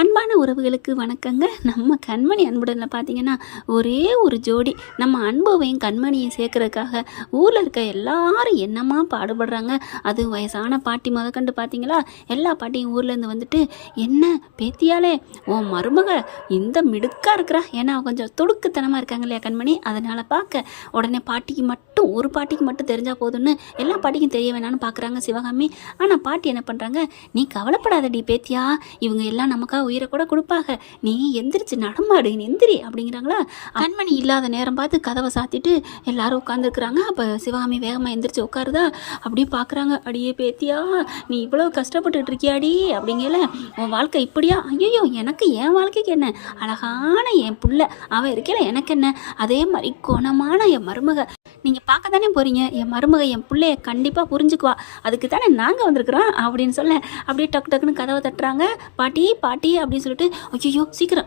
அன்பான உறவுகளுக்கு வணக்கங்க. நம்ம கண்மணி அன்புடனில் பார்த்தீங்கன்னா ஒரே ஒரு ஜோடி. நம்ம அன்புவையும் கண்மணியும் சேர்க்கறதுக்காக ஊரில் இருக்க எல்லாரும் என்னமா பாடுபடுறாங்க? அது வயசான பாட்டி முதற்கண்டு பார்த்தீங்களா எல்லா பாட்டியும் ஊர்லேருந்து வந்துட்டு என்ன பேத்தியாலே ஓ மருமக இந்த மிடுக்காக இருக்கிறா? ஏன்னா கொஞ்சம் துடுக்குத்தனமாக இருக்காங்க இல்லையா கண்மணி? அதனால் பார்க்க உடனே பாட்டிக்கு மட்டும் ஒரு பாட்டிக்கு மட்டும் தெரிஞ்சால் போதும்னு எல்லா பாட்டிக்கும் தெரிய வேணாம்னு பார்க்குறாங்க சிவகாமி. ஆனால் பாட்டி என்ன பண்ணுறாங்க நீ கவலைப்படாதடி பேத்தியா இவங்க எல்லாம் நமக்காக உயிரை கூட கொடுப்பாங்க. நீ எந்திரிச்சு நடமாடு எந்திரி அப்படிங்கிறாங்களா? கண்மணி இல்லாத நேரம் பார்த்து கதவை சாத்திட்டு எல்லாரும் உட்காந்துருக்குறாங்க அப்போ சிவகாமி வேகமாக எந்திரிச்சு உட்காருதா? அப்படியே பார்க்குறாங்க அடியே பேத்தியா நீ இவ்வளோ கஷ்டப்பட்டுட்டு இருக்கியாடி? அப்படிங்கல. உன் வாழ்க்கை இப்படியா? ஐயோ எனக்கு என் வாழ்க்கைக்கு என்ன? அழகான என் புள்ள. அவன் இருக்கல எனக்கு என்ன? அதே மாதிரி குணமான என் மருமக. நீங்கள் பார்க்க தானே போகிறீங்க என் மருமக என் பிள்ளைய கண்டிப்பாக புரிஞ்சுக்குவா. அதுக்கு தானே நாங்கள் வந்திருக்கிறோம்? அப்படின்னு சொல்ல அப்படியே டக்கு டக்குன்னு கதவை தட்டுறாங்க. பாட்டி பாட்டி அப்படின்னு சொல்லிட்டு ஐயோ சீக்கிரம்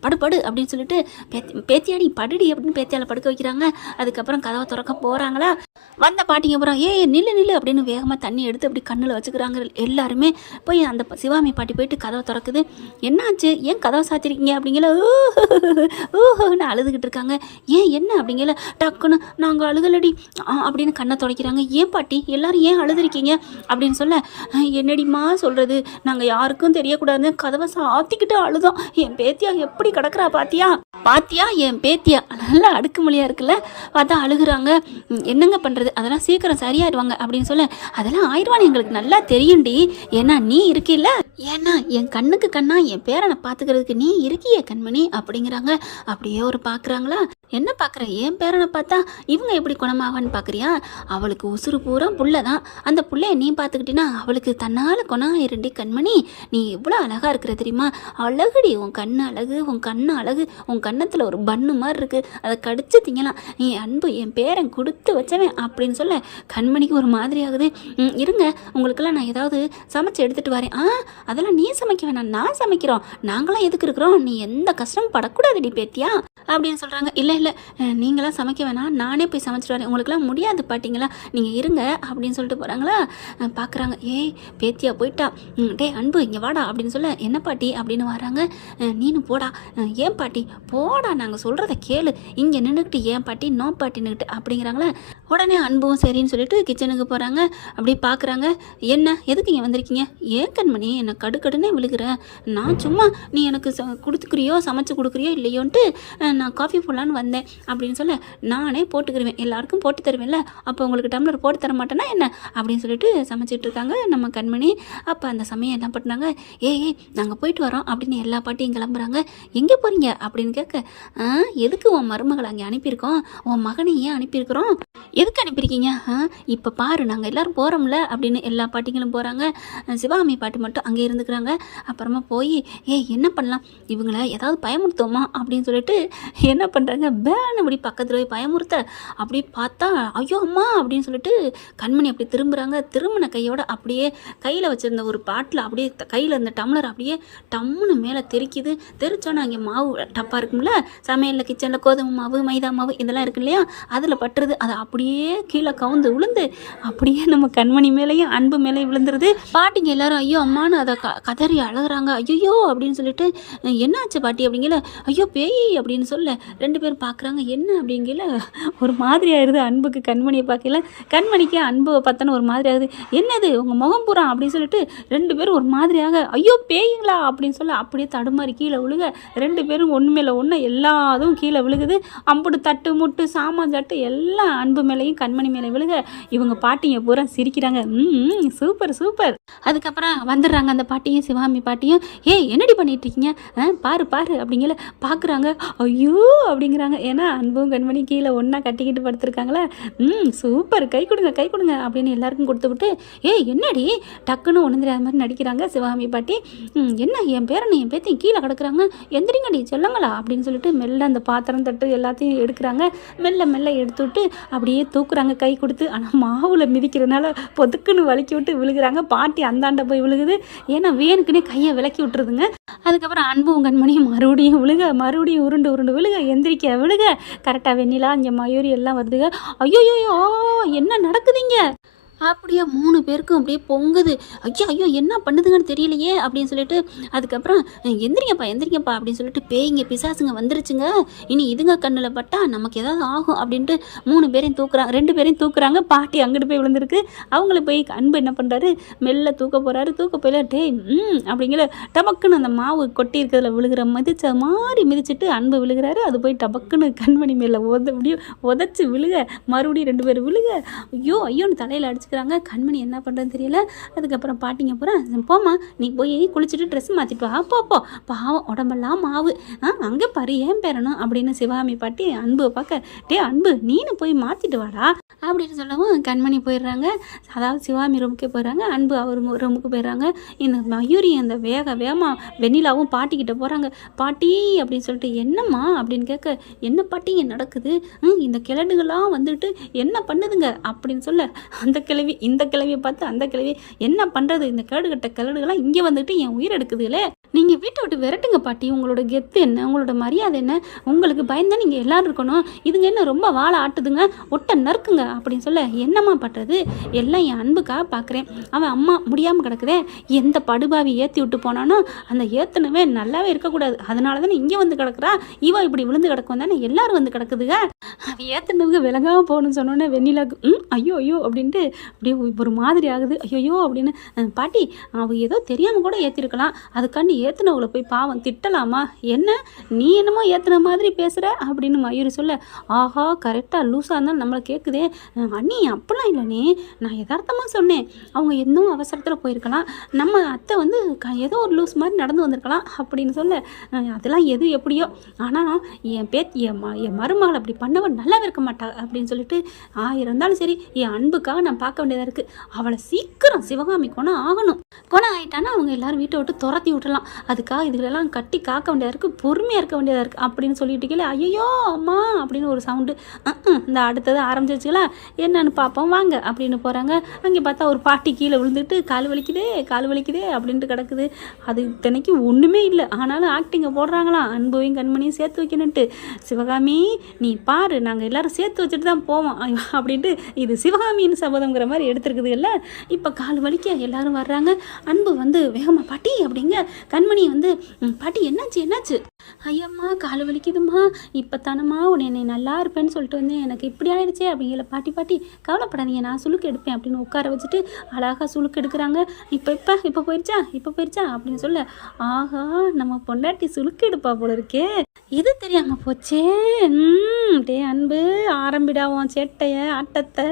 படு படு அப்படின்னு சொல்லிட்டு பேத்தி பேத்தியாடி படுடி அப்படின்னு பேத்தியால படுக்க வைக்கிறாங்க. அதுக்கப்புறம் கதவை திறக்க போகிறாங்களா வந்த பாட்டிங்க அப்புறம் ஏய் நில்லு நில்லு அப்படின்னு வேகமாக தண்ணி எடுத்து அப்படி கண்ணில் வச்சுக்கிறாங்க எல்லாருமே. போய் அந்த சிவாமி பாட்டி போயிட்டு கதவை திறக்குது. என்னாச்சு? ஏன் கதவை சாத்திருக்கீங்க? அப்படிங்கிற ஓஹோன்னு அழுதுகிட்டு இருக்காங்க. ஏன் என்ன? அப்படிங்கல டக்குன்னு நாங்கள் அழுகலடி. ஆ, அப்படின்னு கண்ணை துடைக்கிறாங்க. ஏன் பாட்டி? எல்லாரும் ஏன் அழுதுருக்கீங்க? அப்படின்னு சொல்ல என்னடிம்மா சொல்கிறது நாங்கள் யாருக்கும் தெரியக்கூடாதுன்னு கதவை சாத்திக்கிட்டு அழுதோம் என் பேத்தியா எப்படி கிடக்குறா பாத்தியா? பாத்தியா? என் பேத்தியா? நல்லா அடுக்குமொழியா இருக்குல்ல? பார்த்தா அழுகுறாங்க. என்னங்க பண்ணுறது அதெல்லாம் சீக்கிரம் சரியாயிடுவாங்க அப்படின்னு சொல்ல. அதெல்லாம் ஆயிடுவான்னு எங்களுக்கு நல்லா தெரியும்டி. ஏன்னா நீ இருக்கில்ல? ஏன்னா என் கண்ணுக்கு கண்ணா என் பேரனை பார்த்துக்கிறதுக்கு நீ இருக்கியே கண்மணி அப்படிங்கிறாங்க. அப்படியே ஒரு பார்க்குறாங்களா என்ன பார்க்குற என் பேரனை பார்த்தா இவங்க எப்படி குணமாவான்னு பார்க்குறியா அவளுக்கு உசுறு பூரா புள்ள தான் அந்த புள்ளைய நீ பார்த்துக்கிட்டினா அவளுக்கு தன்னால் குணம் இருண்டி கண்மணி. நீ எவ்வளோ அழகாக இருக்கிற தெரியுமா? அழகுடி உன் கண் அழகு உன் கண்ணு அழகு. உன் கண்ணத்தில் ஒரு பன்னு மாதிரி இருக்குது அதை கடிச்சு திங்கலாம் நீ அன்பு என் பேரன் கொடுத்து வச்சவன் அப்படின்னு சொல்ல கண்மணிக்கு ஒரு மாதிரி ஆகுது. இருங்க. உங்களுக்கெல்லாம் நான் ஏதாவது சமைச்சு எடுத்துகிட்டு வரேன். ஆ அதெல்லாம் நீ சமைக்க வேணாம் நான் சமைக்கிறோம். நாங்களாம் எதுக்கு இருக்கிறோம்? நீ எந்த கஷ்டமும் படக்கூடாதுடி பேத்தியா. அப்படின்னு சொல்கிறாங்க இல்லை இல்லை நீங்களாம் சமைக்க வேணாம். நானே போய் சமைச்சிட்டு வரேன். உங்களுக்குலாம் முடியாது பாட்டிங்களா? நீங்கள் இருங்க அப்படின்னு சொல்லிட்டு போகிறாங்களா பார்க்குறாங்க ஏய் பேத்தியா போயிட்டா. ம், டேய் அன்பு இங்கே வாடா அப்படின்னு சொல்ல என்ன பாட்டி? அப்படின்னு வராங்க. நீனு போடா. ஏன் பாட்டி? போடா நாங்கள் சொல்கிறத கேளு. இங்கே நின்றுக்கிட்டு ஏன் பாட்டி? நோ பாட்டின்னுக்கிட்டு அப்படிங்கிறாங்களே. உடனே அன்பும் சரின்னு சொல்லிட்டு கிச்சனுக்கு போகிறாங்க அப்படி பார்க்குறாங்க என்ன? எதுக்கு இங்கே வந்திருக்கீங்க? ஏன் கண்மணி என்னை கடுக்கடுன்னே விழுகிறேன் நான் சும்மா நீ எனக்கு ச கொடுத்துக்கிறியோ சமைச்சு கொடுக்குறியோ இல்லையோன்ட்டு நான் காஃபி போடலான்னு வந்தேன் அப்படின்னு சொல்ல நானே போட்டுக்கிருவேன். எல்லாருக்கும் போட்டு தருவேன்ல. அப்போ உங்களுக்கு டம்ளர் போட்டு தர மாட்டேன்னா என்ன? அப்படின்னு சொல்லிட்டு சமைச்சிட்டு இருக்காங்க நம்ம கண்மணி. அப்போ அந்த சமயம் என்ன பண்ணுறாங்க ஏ ஏ நாங்கள் போயிட்டு வரோம் அப்படின்னு எல்லா பாட்டியும் கிளம்புறாங்க. எங்கே போகிறீங்க அப்படின்னு கேட்க "ஆ, எதுக்கு உன் மருமகளை அங்கே அனுப்பியிருக்கோம்? உன் மகனை ஏன் அனுப்பியிருக்கிறோம்? எதுக்கு அனுப்பியிருக்கீங்க? ஆ இப்போ பாரு நாங்கள் எல்லாரும் போகிறோம்ல அப்படின்னு எல்லா பாட்டிங்களும் போகிறாங்க சிவாமி பாட்டி மட்டும் அங்கே இருந்துக்கிறாங்க. அப்புறமா போய் ஏய் என்ன பண்ணலாம்? இவங்களை ஏதாவது பயமுறுத்துவோமா? அப்படின்னு சொல்லிட்டு என்ன பண்ணுறாங்க பேன் அப்படி பக்கத்தில் போய் பயமுறுத்த. அப்படி பார்த்தா ஐயோ அம்மா அப்படின்னு சொல்லிட்டு கண்மணி அப்படி திரும்புகிறாங்க திரும்பின கையோட அப்படியே கையில் வச்சுருந்த ஒரு பாட்டில் அப்படியே கையில் இருந்த டம்ளர் அப்படியே டம்முன்னு மேலே தெரிக்குது. தெரிச்சோன்னா அங்கே மாவு டப்பா இருக்கும்ல? சமையலில் கிச்சனில் கோதுமை மாவு மைதா மாவு இதெல்லாம் இருக்கு இல்லையா? அதில் பட்டுறது அதை அப்படியே கீழே கவுந்து விழுந்து அப்படியே நம்ம கண்மணி மேலேயும் அன்பு மேலேயும் விழுந்துருது. பாட்டிங்க எல்லாரும் ஐயோ அம்மான்னு அதை க கதறி அழகுறாங்க. ஐயோ அப்படின்னு சொல்லிட்டு என்னாச்சு பாட்டி? அப்படிங்கல ஐயோ பேய் அப்படின்னு சொல்ல ரெண்டு பேரும் பார்க்குறாங்க என்ன அப்படிங்கல ஒரு மாதிரி ஆயிடுது அன்புக்கு கண்மணியை பார்க்கல கண்மணிக்கு அன்பு பார்த்தோன்னு ஒரு மாதிரி ஆகுது. என்னது உங்கள் முகம் பூரா? அப்படின்னு சொல்லிட்டு ரெண்டு பேரும் ஒரு மாதிரியாக ஐயோ பேய்ங்களா? அப்படின்னு சொல்ல அப்படியே தடுமாறி கீழே விழுக ரெண்டு பேரும் ஒன்று மேலே ஒன்று எல்லாதும் கீழே விழுகுது. அம்புடு தட்டு முட்டு சாமான் தட்டு எல்லாம் அன்பு மேலேயும் கண்மணி மேலே விழுக. இவங்க பாட்டிங்க பூரா சிரிக்கிறாங்க. ம் சூப்பர் சூப்பர். அதுக்கப்புறம் வந்துடுறாங்க அந்த பாட்டியும் சிவாமி பாட்டியும். ஏய் என்னடி பண்ணிட்டு இருக்கீங்க? ஆ, பாரு பாரு அப்படிங்கிற பார்க்குறாங்க ஐயோ ஐயோ அப்படிங்கிறாங்க. ஏன்னா அன்பும் கண்மணி கீழே ஒன்றா கட்டிக்கிட்டு படுத்துருக்காங்களா. ம் சூப்பர். கை கொடுங்க கை கொடுங்க அப்படின்னு எல்லாருக்கும் கொடுத்து விட்டு ஏய் என்னடி? டக்குன்னு ஒன்று தெரியாத மாதிரி நடிக்கிறாங்க சிவகாமி பாட்டி. என்ன என் பேரனை என் பேத்தையும் கீழே கிடக்குறாங்க. எந்திரிங்கடி சொல்லுங்களா? அப்படின்னு சொல்லிட்டு மெல்ல அந்த பாத்திரம் தட்டு எல்லாத்தையும் எடுக்கிறாங்க. மெல்ல மெல்ல எடுத்து விட்டு அப்படியே தூக்குறாங்க கை கொடுத்து. ஆனால் மாவில் மிதிக்கிறதுனால பொதுக்குன்னு வலிக்கி விட்டு விழுகிறாங்க. பாட்டி அந்தாண்ட போய் விழுகுது. ஏன்னா வேணுக்குன்னே கையை விலக்கி விட்டுருதுங்க. அதுக்கப்புறம் அன்பும் கண்மணியும் மறுபடியும் விழுக மறுபடியும் உருண்டு உருண்டு விழுக எந்திரிக்க விழுக. கரெக்டாக வெண்ணிலா இங்கே மயூரி எல்லாம் வருதுங்க. ஐயோ என்ன நடக்குதுங்க? அப்படியே மூணு பேருக்கும் அப்படியே பொங்குது. ஐயோ ஐயோ என்ன பண்ணுதுங்கன்னு தெரியலையே அப்படின்னு சொல்லிட்டு அதுக்கப்புறம் எந்திரிங்கப்பா எந்திரிங்கப்பா அப்படின்னு சொல்லிட்டு பேய்ங்க பிசாசுங்க வந்துருச்சுங்க. இனி இதுங்க கண்ணில் பட்டா நமக்கு ஏதாவது ஆகும் அப்படின்ட்டு மூணு பேரையும் தூக்குறாங்க ரெண்டு பேரையும் தூக்குறாங்க. பாட்டி அங்கிட்டு போய் விழுந்திருக்கு. அவங்கள போய் அன்பு என்ன பண்ணுறாரு மெல்ல தூக்க போகிறாரு தூக்க போயில டே ம் அப்படிங்கிற டபக்குன்னு அந்த மாவு கொட்டி இருக்கிறதுல விழுகிற மிதிச்ச மாதிரி மிதிச்சிட்டு அன்பு விழுகிறாரு. அது போய் டபக்குன்னு கண்மணி மேலே உத முடியும் உதச்சி விழுக. மறுபடியும் ரெண்டு பேர் விழுக. ஐயோ ஐயோன்னு தலையில் அடிச்சு அடிச்சுக்கிறாங்க கண்மணி என்ன பண்ணுறதுன்னு தெரியல. அதுக்கப்புறம் பாட்டிங்க பூரா போம்மா நீ போய் குளிச்சுட்டு ட்ரெஸ் மாற்றிட்டு வா. போ போ. பாவம் உடம்பெல்லாம் மாவு. ஆ அங்கே பாரு ஏன் பெறணும் அப்படின்னு சிவகாமி பாட்டி அன்பு பார்க்க டே அன்பு நீனு போய் மாற்றிட்டு வாடா. அப்படின்னு சொல்லவும் கண்மணி போயிடுறாங்க. அதாவது சிவாமி ரூமுக்கே போயிடுறாங்க. அன்பு அவர் ரூமுக்கு போயிடுறாங்க. இந்த மயூரி அந்த வேக வேகமாக வெண்ணிலாவும் பாட்டிக்கிட்ட போகிறாங்க பாட்டி அப்படின்னு சொல்லிட்டு என்னம்மா? அப்படின்னு கேட்க என்ன பாட்டி இங்கே நடக்குது? ம் இந்த கிழடுகளாம் வந்துட்டு என்ன பண்ணுதுங்க? அப்படின்னு சொல்ல அந்த கிழவி இந்த கிழவியை பார்த்து அந்த கிழவி என்ன பண்ணுறது இந்த கிழடுகட்ட கிழடுகள்லாம் இங்கே வந்துட்டு என் உயிர் எடுக்குதுல்ல நீங்கள் வீட்டை விட்டு விரட்டுங்க பாட்டி. உங்களோட கெத்து என்ன? உங்களோட மரியாதை என்ன? உங்களுக்கு பயந்தா நீங்கள் எல்லோரும் இருக்கணும். இதுங்க என்ன ரொம்ப வாழை ஆட்டுதுங்க? ஒட்ட நறுக்குங்க அப்படின்னு சொல்ல என்னம்மா பண்ணுறது எல்லாம் என் அன்புக்காக பார்க்குறேன் அவன் அம்மா முடியாமல் கிடக்குதே. எந்த படுபாவி ஏற்றி விட்டு போனானோ அந்த ஏற்றுனவே நல்லாவே இருக்கக்கூடாது. அதனால தானே இங்கே வந்து கிடக்குறா? இவன் இப்படி விழுந்து கிடக்கும் தானே எல்லாரும் வந்து கிடக்குதுங்க. அவன் ஏற்றுனவங்க விலகாம போகணும்னு சொன்னோன்னே வெண்ணிலாக்கு ம் ஐயோ ஐயோ அப்படின்ட்டு அப்படியே ஒரு மாதிரி ஆகுது. ஐயோ அப்படின்னு பாட்டி அவன் ஏதோ தெரியாமல் கூட ஏற்றிருக்கலாம் அதுக்காண்டி ஏற்றுனவளை போய் பாவம் திட்டலாமா? என்ன? நீ என்னமோ ஏற்றுன மாதிரி பேசுகிற அப்படின்னு மயூரி சொல்ல ஆஹா கரெக்டாக லூஸாக இருந்தாலும் நம்மளை கேட்குதே அண்ணி அப்படிலாம் இல்லைனே நான் யதார்த்தமாக சொன்னேன். அவங்க இன்னும் அவசரத்தில் போயிருக்கலாம். நம்ம அத்தை வந்து க- ஏதோ ஒரு லூஸ் மாதிரி நடந்து வந்திருக்கலாம். அப்படின்னு சொல்ல அதெல்லாம் எது எப்படியோ. ஆனால் என் பேத் என் ம என் மருமகள் அப்படி பண்ணவன் நல்லாவே இருக்க மாட்டா. அப்படின்னு சொல்லிட்டு ஆயிரம் இருந்தாலும் சரி என் அன்புக்காக நான் பார்க்க வேண்டியதாக இருக்குது அவளை சீக்கிரம் சிவகாமி குணம் ஆகணும். குணம் ஆயிட்டான்னா அவங்க எல்லாரும் வீட்டை விட்டு துரத்தி விட்டுறலாம். அதுக்காக இதுகளெல்லாம் கட்டி காக்க வேண்டியதாக இருக்குது பொறுமையாக இருக்க வேண்டியதாக இருக்குது அப்படின்னு சொல்லிட்டு ஐயோ அம்மா அப்படின்னு ஒரு சவுண்டு இந்த அடுத்தது ஆரம்பிச்சிச்சுங்களா என்னன்னு பார்ப்போம் வாங்க அப்படின்னு போகிறாங்க அங்கே பார்த்தா ஒரு பாட்டி கீழே விழுந்துட்டு கால் வலிக்குதே கால் வலிக்குதே அப்படின்ட்டு கிடக்குது. அது இத்தனைக்கு ஒன்றுமே இல்லை. ஆனாலும் ஆக்டிங்கை போடுறாங்களாம் அன்பையும் கண்மணியும் சேர்த்து வைக்கணுன்ட்டு சிவகாமி நீ பாரு நாங்கள் எல்லாரும் சேர்த்து வச்சுட்டு தான் போவோம் அப்படின்ட்டு இது சிவகாமியின் சபதங்கிற மாதிரி எடுத்துருக்குது இல்லை. இப்போ கால் வலிக்க எல்லாரும் வர்றாங்க. அன்பு வந்து வேகமாக பாட்டி அப்படிங்க கண்மணி வந்து பாட்டி என்னாச்சு என்னாச்சு? ஐயம்மா கால் வலிக்குதும்மா. இப்போ தானம்மா உன்னை என்னை நல்லா இருப்பேன்னு சொல்லிட்டு வந்தேன். எனக்கு இப்படி ஆயிடுச்சே அப்படிங்கிற பாட்டி பாட்டி கவலைப்படாதீங்க. நான் சுழுக்கு எடுப்பேன் அப்படின்னு உட்கார வச்சுட்டு அழகாக சுழுக்கு எடுக்கிறாங்க. இப்போ இப்போ இப்போ போயிடுச்சா இப்போ போயிடுச்சா அப்படின்னு சொல்ல ஆஹா நம்ம பொண்டாட்டி சுழுக்கு எடுப்பா போல இருக்கே. இது தெரியாமல் போச்சே. டே அன்பு ஆரம்பிடாவோம் சேட்டையை ஆட்டத்தை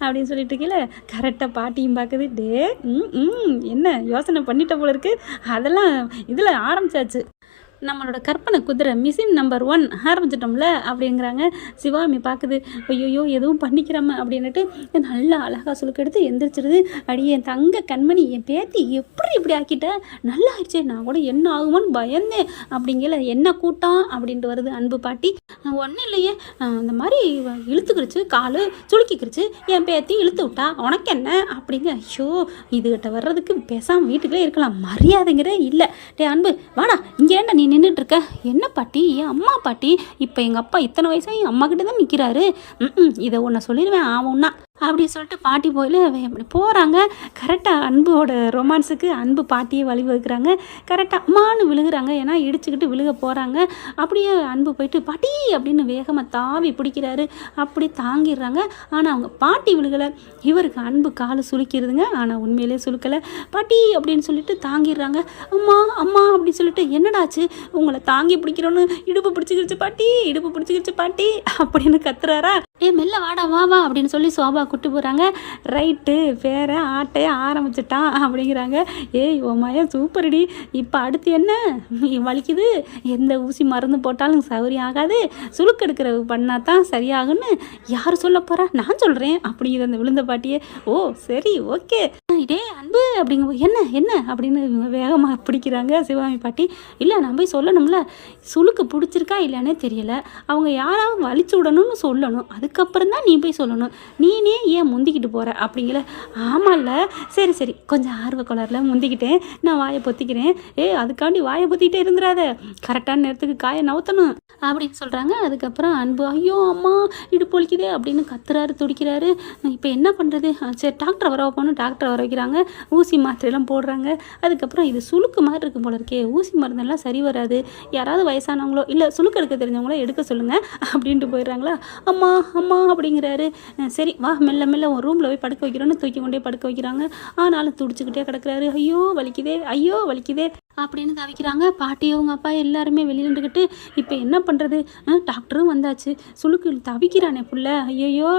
அப்படின்னு சொல்லிட்டு இருக்கீங்களே கரெக்டாக பாட்டியும் பார்க்குது டே ம் ம் என்ன யோசனை பண்ணிட்ட போல இருக்கு. அதெல்லாம் இதில் ஆரம்பிச்சாச்சு. நம்மளோட கற்பனை குதிரை மிஷின் நம்பர் ஒன் ஆரம்பிச்சிட்டோம்ல அப்படிங்கிறாங்க. சிவாமி பார்க்குது ஐயோயோ எதுவும் பண்ணிக்கிறாம அப்படின்னுட்டு நல்லா அழகாக சுழுக்கெடுத்து எந்திரிச்சிருது. அடி என் தங்க கண்மணி என் பேத்தி எப்படி இப்படி ஆக்கிட்ட? நல்லா ஆயிடுச்சே நான் கூட என்ன ஆகுமோன்னு பயந்தேன் அப்படிங்கிற என்ன கூட்டம்? அப்படின்ட்டு வருது அன்பு பாட்டி. ஒன்றும் இல்லையே. அந்த இந்த மாதிரி இழுத்துக்கிடுச்சு காலு சுளுக்கிக்கிடுச்சு என் பேத்தி இழுத்து விட்டா உனக்கு என்ன? அப்படிங்க ஐயோ இதுகிட்ட வர்றதுக்கு பேசாமல் வீட்டுக்குள்ளே இருக்கலாம். மரியாதைங்கிறே இல்லை. டே அன்பு வாடா இங்கே என்ன நீ நின்றுட்டு இருக்க என்ன பாட்டி? என் அம்மா பாட்டி? இப்போ எங்கள் அப்பா இத்தனை வயசாக என் அம்மா கிட்ட தான் நிற்கிறாரு ம் இதை உன்னை சொல்லிடுவேன் ஆகும்னா அப்படி சொல்லிட்டு பாட்டி போயில அப்படி போகிறாங்க கரெக்டாக அன்போட ரொமான்ஸுக்கு அன்பு பாட்டியை வழிவகுக்கிறாங்க கரெக்டாக அம்மான்னு விழுகுறாங்க. ஏன்னா இடிச்சுக்கிட்டு விழுக போகிறாங்க அப்படியே அன்பு போயிட்டு பாட்டி அப்படின்னு வேகமாக தாவி பிடிக்கிறாரு. அப்படி தாங்கிடுறாங்க. ஆனால் அவங்க பாட்டி விழுகலை. இவருக்கு அன்பு காலு சுளுக்கிடுதுங்க ஆனால் உண்மையிலே சுளுக்கலை. பாட்டி அப்படின்னு சொல்லிட்டு தாங்கிடுறாங்க. அம்மா அம்மா அப்படின்னு சொல்லிட்டு என்னடாச்சு? உங்களை தாங்கி பிடிக்கிறோன்னு இடுப்பு பிடிச்சிக்கிடுச்சு பாட்டி. இடுப்பு பிடிச்சிக்கிடுச்சு பாட்டி அப்படின்னு கத்துறாரா? ஏ மெல்ல வாடா வா வா அப்படின்னு சொல்லி சோபா கூட்டு போகிறாங்க ரைட்டு வேற ஆட்டைய ஆரம்பிச்சிட்டான் அப்படிங்கிறாங்க. ஏய் ஓமாயா சூப்பர்டி. இப்போ அடுத்து என்ன? வலிக்குது? எந்த ஊசி மருந்து போட்டாலும் சௌரியம் ஆகாது. சுளுக்கு எடுக்கிற பண்ணால் தான் சரியாகும்னு யார் சொல்ல போகிறா நான் சொல்கிறேன் அப்படிங்கிற அந்த விழுந்த பாட்டியே. ஓ சரி ஓகே. டே அன்பு அப்படிங்க என்ன என்ன அப்படின்னு வேகமாக பிடிக்கிறாங்க சிவகாமி பாட்டி. இல்லை நான் போய் சொல்லணும்ல. சுளுக்கு பிடிச்சிருக்கா இல்லைன்னே தெரியல. அவங்க யாராவது வலிச்சு விடணும்னு சொல்லணும். அது அதுக்கப்புறம் தான் நீ போய் சொல்லணும். நீனே ஏன் முந்திக்கிட்டு போகிற அப்படிங்கிற ஆமாம்ல சரி சரி. கொஞ்சம் ஆர்வ கோளாறுல முந்திக்கிட்டேன். நான் வாயை பொத்திக்கிறேன். ஏ அதுக்காண்டி வாயை பொத்திக்கிட்டே இருந்துடாத கரெக்டான நேரத்துக்கு காயை நவுத்தணும். அப்படின்னு சொல்கிறாங்க அதுக்கப்புறம் அன்பு ஐயோ அம்மா இடுப்பு வலிக்குதே அப்படின்னு கத்துறாரு துடிக்கிறாரு. இப்போ என்ன பண்ணுறது சரி டாக்டரை வர போகணும் டாக்டரை வர வைக்கிறாங்க. ஊசி மாத்திரையெல்லாம் போடுறாங்க. அதுக்கப்புறம் இது சுளுக்கு மாதிரி இருக்கும் போல இருக்கே. ஊசி மருந்தெல்லாம் சரி வராது. யாராவது வயசானவங்களோ இல்லை சுளுக்கு எடுக்க தெரிஞ்சவங்களோ எடுக்க சொல்லுங்கள் அப்படின்ட்டு போயிடுறாங்களா? அம்மா அம்மா அப்படிங்கிறாரு. சரி வா மெல்ல மெல்ல ஒரு ரூமில் போய் படுக்க வைக்கிறோன்னு தூக்கி கொண்டே படுக்க வைக்கிறாங்க. ஆனாலும் துடிச்சுக்கிட்டே கிடக்குறாரு. ஐயோ வலிக்குதே ஐயோ வலிக்குதே அப்படின்னு தவிக்கிறாங்க. பாட்டி அவங்க அப்பா எல்லாருமே வெளியே இருந்துக்கிட்டு இப்போ என்ன பண்ணுறது டாக்டரும் வந்தாச்சு. சுளுக்கு தவிக்கிறானே புள்ள. ஐயோ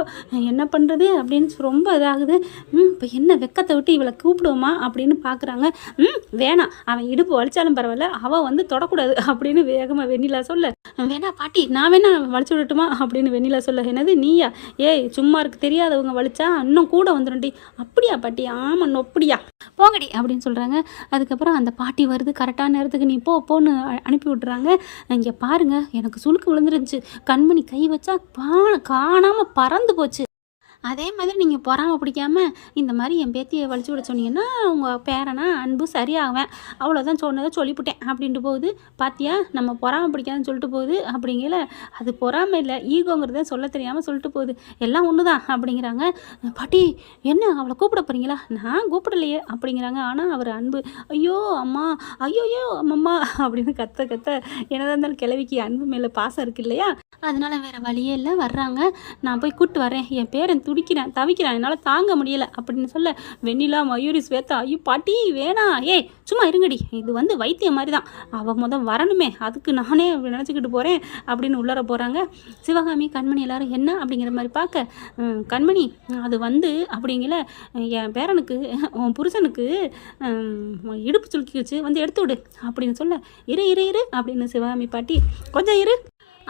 என்ன பண்ணுறது அப்படின்னு ரொம்ப இதாகுது. ம் இப்போ என்ன வெக்கத்தை விட்டு இவளை கூப்பிடுவோமா? அப்படின்னு பார்க்குறாங்க ம் வேணாம். அவன் இடுப்பு வலிச்சாலும் பரவாயில்ல. அவள் வந்து தொடக்கூடாது. அப்படின்னு வேகமாக வெண்ணிலா சொல்ல வேணா பாட்டி நான் வேணா வலிச்சு விடட்டுமா? அப்படின்னு வெண்ணிலா சொல்ல என்னது நீயா? ஏய் சும்மா இருக்கு தெரியாதவங்க வலிச்சா இன்னும் கூட வந்துடும்டி அப்படியா பாட்டி? ஆமாம் நொப்படியா. போங்கடி. அப்படின்னு சொல்கிறாங்க அதுக்கப்புறம் அந்த பாட்டி வருது. கரெக்டான நேரத்துக்கு நீ போ போன்னு அனுப்பி விட்றாங்க இங்கே பாருங்க எனக்கு சுழுக்கு விழுந்துருந்துச்சு. கண்மணி கை வச்சா பா காணாமல் பறந்து போச்சு. அதே மாதிரி நீங்கள் பொறாம பிடிக்காமல் இந்த மாதிரி என் பேத்தியை வலிச்சு விட சொன்னீங்கன்னா உங்கள் பேரனா அன்பு சரியாகுவேன் அவ்வளோதான் சொன்னதை சொல்லிவிட்டேன் அப்படின்ட்டு போகுது. பாத்தியா? நம்ம பொறாம பிடிக்காதுன்னு சொல்லிட்டு போகுது. அப்படிங்கல அது பொறாம இல்லை. ஈகோங்கிறத சொல்ல தெரியாமல் சொல்லிட்டு போகுது. எல்லாம் ஒன்று தான் அப்படிங்கிறாங்க. பாட்டி என்ன அவளை கூப்பிட போகிறீங்களா நான் கூப்பிடலையே அப்படிங்கிறாங்க. ஆனால் அவர் அன்பு ஐயோ அம்மா ஐயோயோ அம்மம்மா அப்படின்னு கத்த கத்த என்னதான் இருந்தாலும் கிழவிக்கு அன்பு மேலே பாசம் இருக்கு இல்லையா? அதனால வேறு வழியே இல்லை. வர்றாங்க. நான் போய் கூப்பிட்டு வரேன். என் பேரன் துடிக்கிறேன் தவிக்கிறேன் என்னால் தாங்க முடியல அப்படின்னு சொல்ல வெண்ணிலா மயூரி ஸ்வேதா ஐயோ பாட்டி வேணாம் ஏய் சும்மா இருங்கடி. இது வந்து வைத்தியம் மாதிரி தான் அவள் முத வரணுமே அதுக்கு நானே நினச்சிக்கிட்டு போகிறேன் அப்படின்னு உள்ளர போகிறாங்க சிவகாமி கண்மணி எல்லாரும் என்ன அப்படிங்கிற மாதிரி பார்க்க கண்மணி அது வந்து அப்படிங்கிற என் பேரனுக்கு உன் புருஷனுக்கு இடுப்பு இடுப்பு சுலுக்கிச்சு வந்து எடுத்து விடு அப்படின்னு சொல்ல இரு இரு இரு அப்படின்னு சிவகாமி பாட்டி கொஞ்சம் இரு.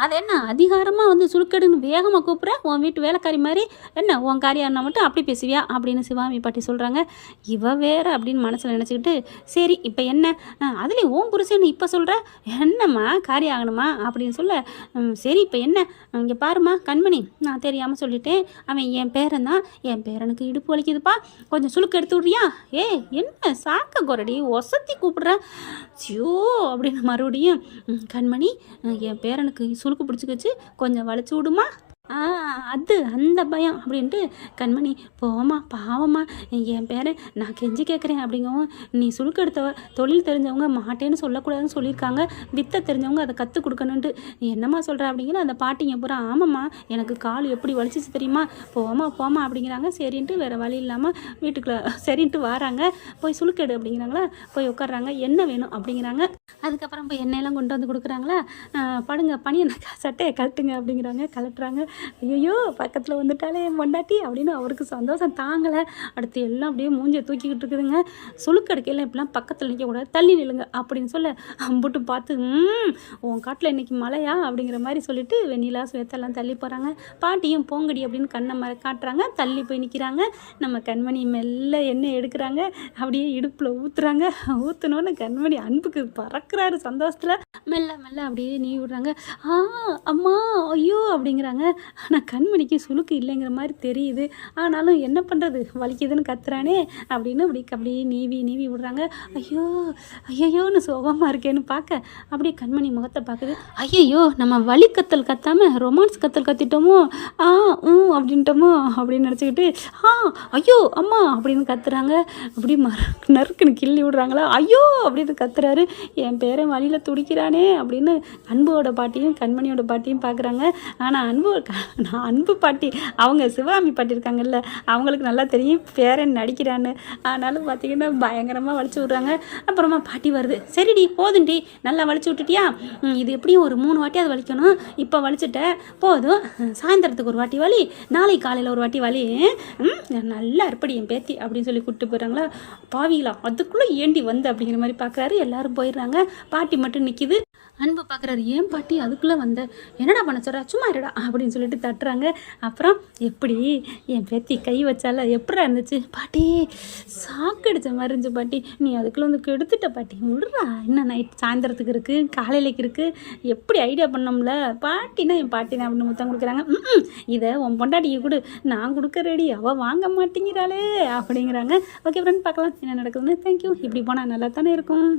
அது என்ன அதிகாரமாக வந்து சுருக்கெடுன்னு வேகமாக கூப்பிட்ற? உன் வீட்டு வேலைக்காரி மாதிரி என்ன உன் காரியாருனா மட்டும் அப்படி பேசுவியா? அப்படின்னு சிவாமி பாட்டி சொல்கிறாங்க இவ வேற அப்படின்னு மனசில் நினச்சிக்கிட்டு சரி இப்போ என்ன? அதுலேயும் ஓம் புருஷன் இப்போ சொல்கிற என்னம்மா காரியம் ஆகணுமா? அப்படின்னு சொல்ல சரி இப்போ என்ன? இங்கே பாருமா கண்மணி நான் தெரியாமல் சொல்லிட்டேன். அவன் என் பேரன் தான். என் பேரனுக்கு இடுப்பு வலிக்குதுப்பா. கொஞ்சம் சுளுக்கு எடுத்து விட்றியா? ஏ என்ன சாக்க குரடி ஒசத்தி கூப்பிடுற? சியோ அப்படின்னு மறுபடியும் கண்மணி என் பேரனுக்கு சுளுக்கு பிடிச்சிக்கிச்சு. கொஞ்சம் வளைச்சி விடுமா? ஆ. அது அந்த பயம் அப்படின்ட்டு கண்மணி போமா பாவமா என் பேரை நான் கெஞ்சி கேட்குறேன் அப்படிங்கவும் நீ சுளுக்கு எடுத்தவ தொழில் தெரிஞ்சவங்க மாட்டேன்னு சொல்லக்கூடாதுன்னு சொல்லியிருக்காங்க. வித்தை தெரிஞ்சவங்க அதை கற்றுக் கொடுக்கணுன்ட்டு என்னம்மா சொல்கிற அப்படிங்கிற அந்த பாட்டிங்க பூரா ஆமாம்மா எனக்கு கால் எப்படி வலிச்சிச்சு தெரியுமா? போமா போமா அப்படிங்கிறாங்க. சரின்ட்டு வேறு வழி இல்லாமல் வீட்டுக்குள்ளே சரின்ட்டு வராங்க. போய் சுழுக்கெடு அப்படிங்கிறாங்களா. போய் உட்காடுறாங்க என்ன வேணும்? அப்படிங்கிறாங்க. அதுக்கப்புறம் போய் எண்ணெயெல்லாம் கொண்டு வந்து கொடுக்குறாங்களா. படுங்க பனியனை சட்டையை கலட்டுங்க அப்படிங்கிறாங்க. கலட்டுறாங்க ஐயோ ஐயோ பக்கத்தில் வந்துட்டாலே என் பொண்டாட்டி அப்படின்னு அவருக்கு சந்தோஷம் தாங்கலை. அடுத்து எல்லாம் அப்படியே மூஞ்சியை தூக்கிக்கிட்டு இருக்குதுங்க. சுளுக்கடுக்கையில் இப்படிலாம் பக்கத்தில் நிற்கக்கூடாது தள்ளி நில்லுங்க அப்படின்னு சொல்ல அம்புட்டு பார்த்து ம் உன் காட்டில் இன்னைக்கு மழையா? அப்படிங்கிற மாதிரி சொல்லிட்டு வெண்ணிலா சுவேத்தெல்லாம் தள்ளி போகிறாங்க பாட்டியும் போங்கடி அப்படின்னு கண்ணை மற காட்டுறாங்க. தள்ளி போய் நிற்கிறாங்க நம்ம கண்மணி மெல்ல எண்ணெய் எடுக்கிறாங்க. அப்படியே இடுப்பில் ஊற்றுறாங்க ஊற்றுனோன்னு கண்மணி அன்புக்கு பறக்கிறாரு சந்தோஷத்தில். மெல்ல மெல்ல அப்படியே நீ விடுறாங்க. ஆ அம்மா ஐயோ அப்படிங்கிறாங்க. ஆனால் கண்மணிக்கு சுளுக்கு இல்லைங்கிற மாதிரி தெரியுது. ஆனாலும் என்ன பண்ணுறது வலிக்குதுன்னு கத்துறானே அப்படின்னு அப்படி அப்படியே நீவி நீவி விடுறாங்க. ஐயோ ஐயோன்னு சோகமாக இருக்கேன்னு பார்க்க அப்படியே கண்மணி முகத்தை பார்க்குது ஐயையோ நம்ம வலி கத்தல் கத்தாமல் ரொமான்ஸ் கத்தல் கத்திட்டோமோ? ஆ ம் அப்படின்ட்டோமோ? அப்படின்னு நினச்சிக்கிட்டு ஆ ஐயோ அம்மா அப்படின்னு கத்துறாங்க. அப்படி மறு நறுக்குன்னு கிள்ளி விடுறாங்களா? ஐயோ அப்படின்னு கத்துறாரு. என் பேரை வழியில் துடிக்கிறானே. அப்படின்னு அன்போட பாட்டியும் கண்மணியோட பாட்டியும் பார்க்குறாங்க ஆனால் அன்பு நான் அன்பு பாட்டி அவங்க சிவகாமி பாட்டி இருக்காங்கல்ல அவங்களுக்கு நல்லா தெரியும் பேரன் நடிக்கிறான்னு. ஆனாலும் பார்த்தீங்கன்னா பயங்கரமாக வலிச்சு விட்றாங்க. அப்புறமா பாட்டி வருது. சரிடி போதுண்டி நல்லா வலிச்சு விட்டுட்டியா? இது எப்படியும் ஒரு மூணு வாட்டி அது வலிக்கணும். இப்போ வலிச்சுட்ட போதும். சாயந்தரத்துக்கு ஒரு வாட்டி வலி நாளைக்கு காலையில் ஒரு வாட்டி வலி. நல்லா இருப்படி என் பேத்தி அப்படின்னு சொல்லி கூப்பிட்டு போயிடுறாங்களா? பாவிங்களா அதுக்குள்ளே ஏண்டி வந்து அப்படிங்கிற மாதிரி பார்க்குறாரு எல்லாரும் போயிடுறாங்க. பாட்டி மட்டும் நிற்கிது அன்பு பார்க்குறாரு ஏன் பாட்டி அதுக்குள்ளே வந்த? என்னடா பண்ண சொல்ற? சும்மா இருடா அப்படின்னு சொல்லிட்டு தட்டுறாங்க. அப்புறம் எப்படி என் பேத்தி கை வச்சால எப்படா இருந்துச்சு? பாட்டி சாக்கடிச்ச மாதிரி இருந்துச்சு பாட்டி. நீ அதுக்குள்ளே வந்து கெடுத்துட்ட பாட்டி. விடுறா. இன்னும் நைட் சாயந்தரத்துக்கு இருக்குது காலையிலைக்கு இருக்குது எப்படி ஐடியா பண்ணோம்ல? பாட்டினா என் பாட்டி நான் அப்படின்னு முத்தம் கொடுக்குறாங்க. ம் இதை உன் பொண்டாட்டிக்கு கொடு. நான் கொடுக்க ரெடி அவள் வாங்க மாட்டேங்கிறாளே அப்படிங்கிறாங்க. ஓகே ஃப்ரெண்ட் பார்க்கலாம். என்ன நடக்குதுன்னு? தேங்க்யூ இப்படி போனால் நல்லா தானே இருக்கும்.